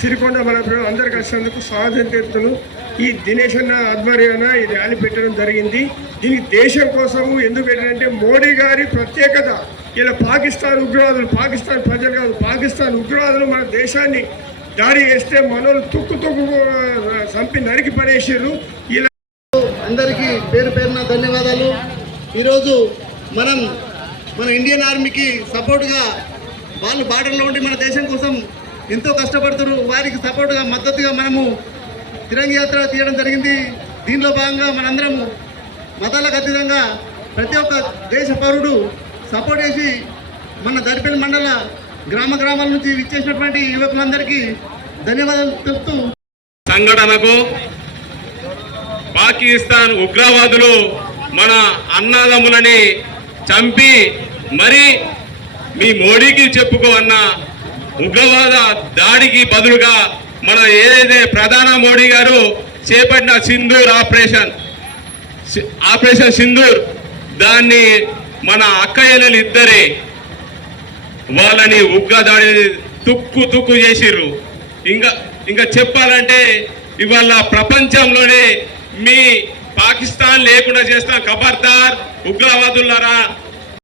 సిరికొండ బలపురం అందరు కలిసినందుకు స్వాగతం ఈ దినేష్ అన్న ఆధ్వర్యాన ఈ ర్యాలీ పెట్టడం జరిగింది. దీనికి దేశం కోసము ఎందుకు పెట్టారంటే మోడీ గారి ప్రత్యేకత. ఇలా పాకిస్తాన్ ఉగ్రవాదులు పాకిస్తాన్ ప్రజలు కాదు పాకిస్తాన్ ఉగ్రవాదులు మన దేశాన్ని దాడి చేస్తే మనోళ్ళు తుక్కు తుక్కు చంపి నరికి పడేసారు ఇలా అందరికీ పేరు పేరున ధన్యవాదాలు. ఈరోజు మనం మన ఇండియన్ ఆర్మీకి సపోర్ట్గా వాళ్ళు బార్డర్లో ఉండి మన దేశం కోసం ఎంతో కష్టపడుతున్నారు. వారికి సపోర్ట్గా మద్దతుగా మనము తిరంగ యాత్ర తీయడం జరిగింది. దీనిలో భాగంగా మనందరము మతాలకు అతీతంగా ప్రతి ఒక్క దేశ పౌరుడు సపోర్ట్ చేసి మన దరిపల్లి మండల గ్రామ గ్రామాల నుంచి విచ్చేసినటువంటి యువకులందరికీ ధన్యవాదాలు తెలుపుతూ సంఘటనకు పాకిస్తాన్ ఉగ్రవాదులు మన అన్నదమ్ములని చంపి మరి మీ మోడీకి చెప్పుకో అన్న ఉగ్రవాద దాడికి బదులుగా మన ఏదైతే ప్రధాన మోడీ గారు చేపట్టిన సింధూర్ ఆపరేషన్ ఆపరేషన్ సింధూర్ దాన్ని మన అక్కయ్యలు ఇద్దరే వాళ్ళని ఉగ్ర తుక్కు తుక్కు చేసిర్రు. ఇంకా ఇంకా చెప్పాలంటే ఇవాళ ప్రపంచంలోనే మీ పాకిస్తాన్ లేకుండా చేస్తాం ఖబర్దార్ ఉగ్రవాదులారా